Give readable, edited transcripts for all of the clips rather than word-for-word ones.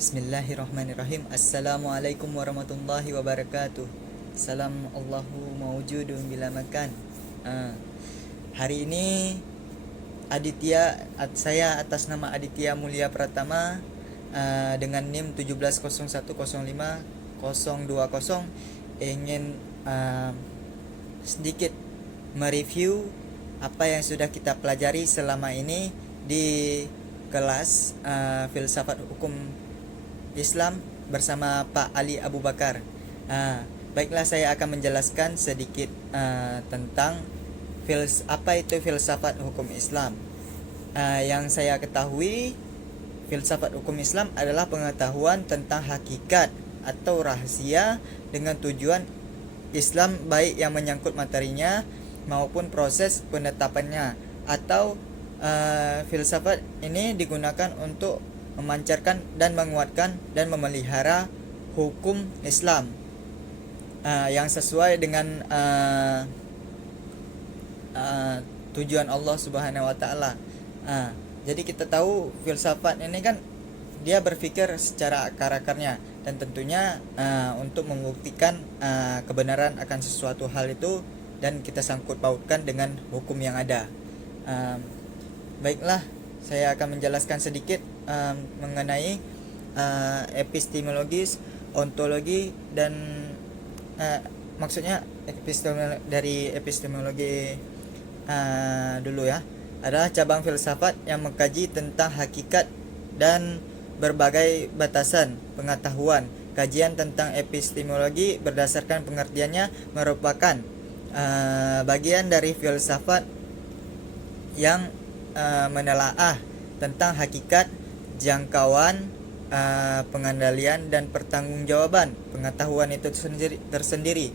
Bismillahirrahmanirrahim. Assalamualaikum warahmatullahi wabarakatuh. Salam Allahu mawjudun bila makan. Ah, Hari ini saya atas nama Aditya Mulia Pratama, dengan NIM 1701050020 ingin sedikit mereview apa yang sudah kita pelajari selama ini di kelas filsafat hukum Islam bersama Pak Ali Abu Bakar. Baiklah, saya akan menjelaskan sedikit tentang apa itu filsafat hukum Islam. Yang saya ketahui, filsafat hukum Islam adalah pengetahuan tentang hakikat atau rahasia dengan tujuan Islam, baik yang menyangkut materinya maupun proses penetapannya. Atau filsafat ini digunakan untuk memancarkan dan menguatkan dan memelihara hukum Islam yang sesuai dengan tujuan Allah Subhanahu wa taala. Jadi kita tahu filsafat ini kan dia berpikir secara akar-akarnya, dan tentunya untuk membuktikan kebenaran akan sesuatu hal itu, dan kita sangkut pautkan dengan hukum yang ada. Baiklah, saya akan menjelaskan sedikit mengenai epistemologis, ontologi, dan maksudnya dari epistemologi dulu ya, adalah cabang filsafat yang mengkaji tentang hakikat dan berbagai batasan pengetahuan. Kajian tentang epistemologi berdasarkan pengertiannya merupakan bagian dari filsafat yang menelaah tentang hakikat, jangkauan, pengendalian, dan pertanggungjawaban pengetahuan itu tersendiri.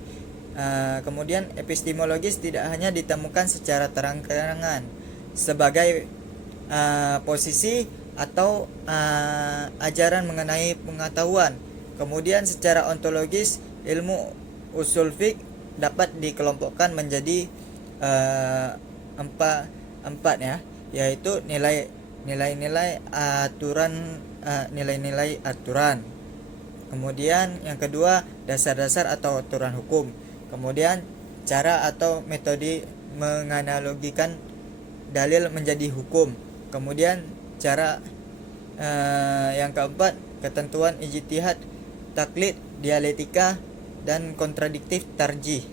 Kemudian epistemologis tidak hanya ditemukan secara terang-terangan sebagai posisi atau ajaran mengenai pengetahuan. Kemudian secara ontologis, ilmu usul fiqh dapat dikelompokkan menjadi empat ya, yaitu nilai-nilai aturan. Kemudian yang kedua, dasar-dasar atau aturan hukum. Kemudian cara atau metode menganalogikan dalil menjadi hukum. Kemudian cara yang keempat, ketentuan ijtihad, taklid, dialektika, dan kontradiktif tarjih.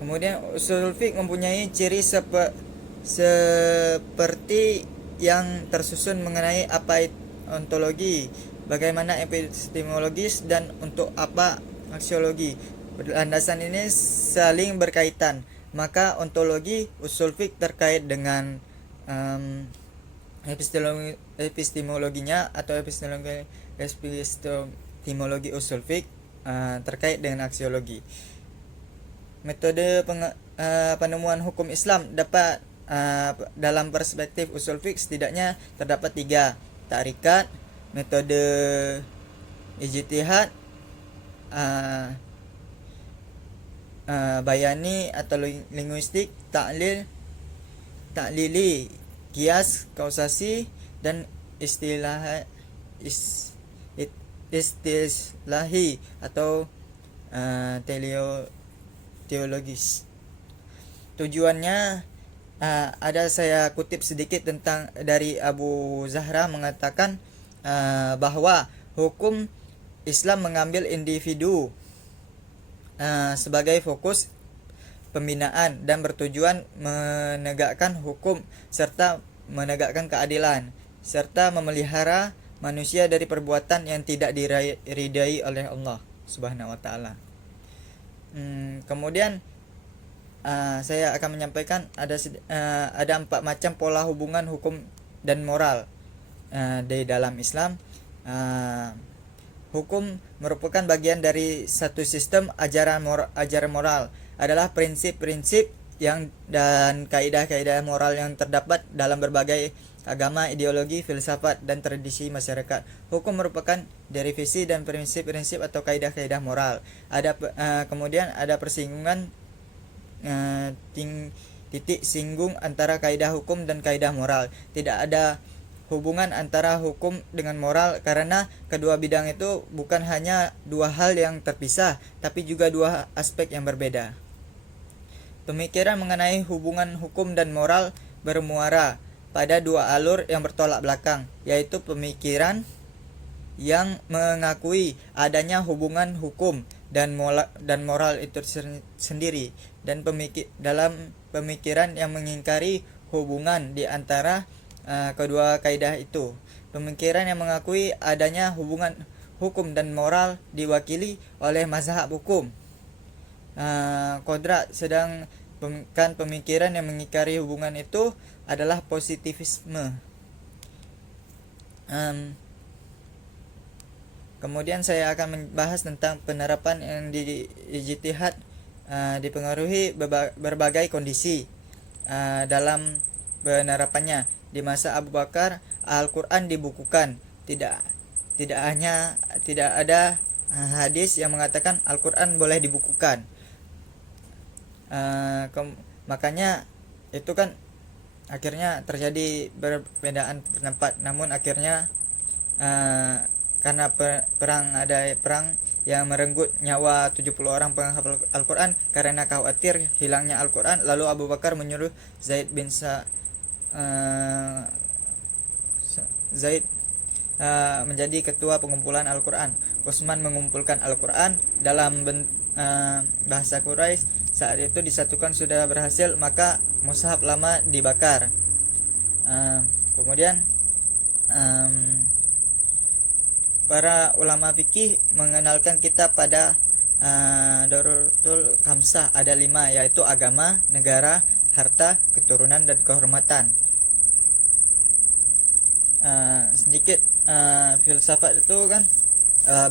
Kemudian usul fiqh mempunyai ciri seperti yang tersusun mengenai apa ontologi, bagaimana epistemologis, dan untuk apa aksiologi. Landasan ini saling berkaitan, maka ontologi usul fiqh terkait dengan epistemologinya, atau epistemologi usul fiqh terkait dengan aksiologi. Metode penemuan hukum Islam dapat dalam perspektif usul fiqh setidaknya terdapat 3: tarikat, metode ijtihad, bayani atau linguistik, taklili, kias, kausasi, dan istilahi atau teologis. Tujuannya ada, saya kutip sedikit tentang dari Abu Zahra, mengatakan bahwa hukum Islam mengambil individu sebagai fokus pembinaan dan bertujuan menegakkan hukum serta menegakkan keadilan, serta memelihara manusia dari perbuatan yang tidak diridai oleh Allah Subhanahu wa taala. Kemudian saya akan menyampaikan ada 4 macam pola hubungan hukum dan moral di dalam Islam. Hukum merupakan bagian dari satu sistem ajaran moral, adalah prinsip-prinsip dan kaidah-kaidah moral yang terdapat dalam berbagai agama, ideologi, filsafat, dan tradisi masyarakat. Hukum merupakan derivasi dan prinsip-prinsip atau kaidah-kaidah moral. Kemudian ada persinggungan titik singgung antara kaidah hukum dan kaidah moral. Tidak ada hubungan antara hukum dengan moral, karena kedua bidang itu bukan hanya dua hal yang terpisah, tapi juga dua aspek yang berbeda. Pemikiran mengenai hubungan hukum dan moral bermuara pada dua alur yang bertolak belakang, yaitu pemikiran yang mengakui adanya hubungan hukum dan moral itu sendiri, dan dalam pemikiran yang mengingkari hubungan di antara kedua kaidah itu. Pemikiran yang mengakui adanya hubungan hukum dan moral diwakili oleh mazhab hukum kodrat, sedangkan pemikiran yang mengingkari hubungan itu adalah positivisme. Kemudian saya akan membahas tentang penerapan yang di ijtihad dipengaruhi berbagai kondisi dalam penerapannya. Di masa Abu Bakar, Al-Quran dibukukan. Tidak ada hadis yang mengatakan Al-Quran boleh dibukukan. Makanya itu kan akhirnya terjadi perbedaan pendapat. Namun akhirnya karena ada perang yang merenggut nyawa 70 orang penghafal Al-Quran karena khawatir hilangnya Al-Quran, lalu Abu Bakar menyuruh Zaid menjadi ketua pengumpulan Al-Quran. Utsman mengumpulkan Al-Quran dalam bahasa Quraisy. Saat itu disatukan sudah berhasil, maka mushaf lama dibakar. Kemudian para ulama fikih mengenalkan kitab pada Daruratul Khamsah, ada 5, yaitu agama, negara, harta, keturunan, dan kehormatan. Sedikit filsafat itu kan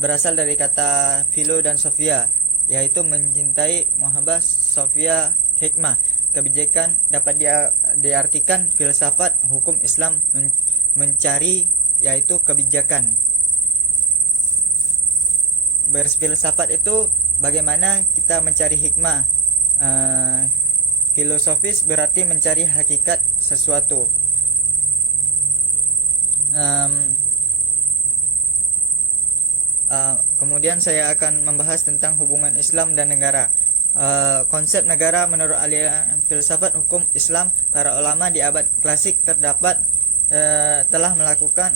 berasal dari kata filo dan sofia, yaitu mencintai, muhabbah, sofia, hikmah, kebijakan. Dapat diartikan filsafat hukum Islam mencari, yaitu kebijakan. Berfilsafat itu bagaimana kita mencari hikmah. Filosofis berarti mencari hakikat sesuatu. Kemudian saya akan membahas tentang hubungan Islam dan negara. Konsep negara menurut aliran filsafat hukum Islam, para ulama di abad klasik telah melakukan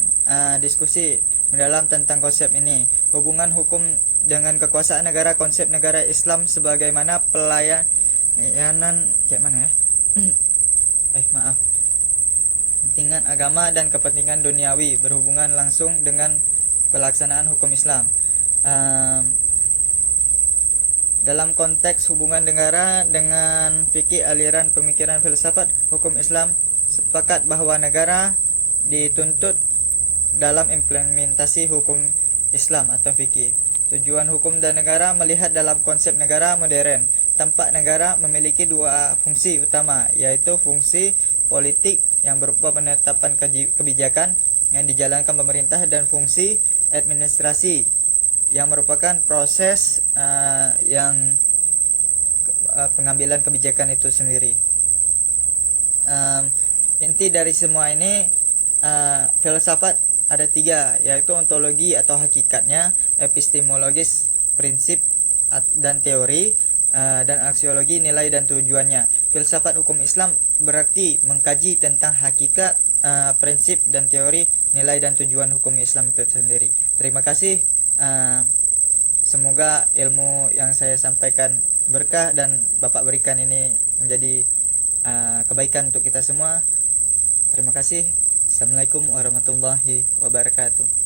diskusi mendalam tentang konsep ini. Hubungan hukum dengan kekuasaan negara. Konsep negara Islam sebagaimana pelayanan kepentingan agama dan kepentingan duniawi berhubungan langsung dengan pelaksanaan hukum Islam. Dalam konteks hubungan negara dengan fikih, aliran pemikiran filsafat hukum Islam sepakat bahwa negara dituntut dalam implementasi hukum Islam atau fikih. Tujuan hukum dan negara melihat dalam konsep negara modern. Tampak negara memiliki dua fungsi utama, yaitu fungsi politik yang berupa penetapan kebijakan yang dijalankan pemerintah, dan fungsi administrasi yang merupakan proses yang pengambilan kebijakan itu sendiri. Inti dari semua ini, filsafat ada 3, yaitu ontologi atau hakikatnya, epistemologis prinsip dan teori, dan aksiologi nilai dan tujuannya. Filsafat hukum Islam berarti mengkaji tentang hakikat, prinsip dan teori, nilai dan tujuan hukum Islam itu sendiri. Terima kasih. Semoga ilmu yang saya sampaikan berkah dan Bapak berikan ini menjadi kebaikan untuk kita semua. Terima kasih. Assalamualaikum warahmatullahi wabarakatuh.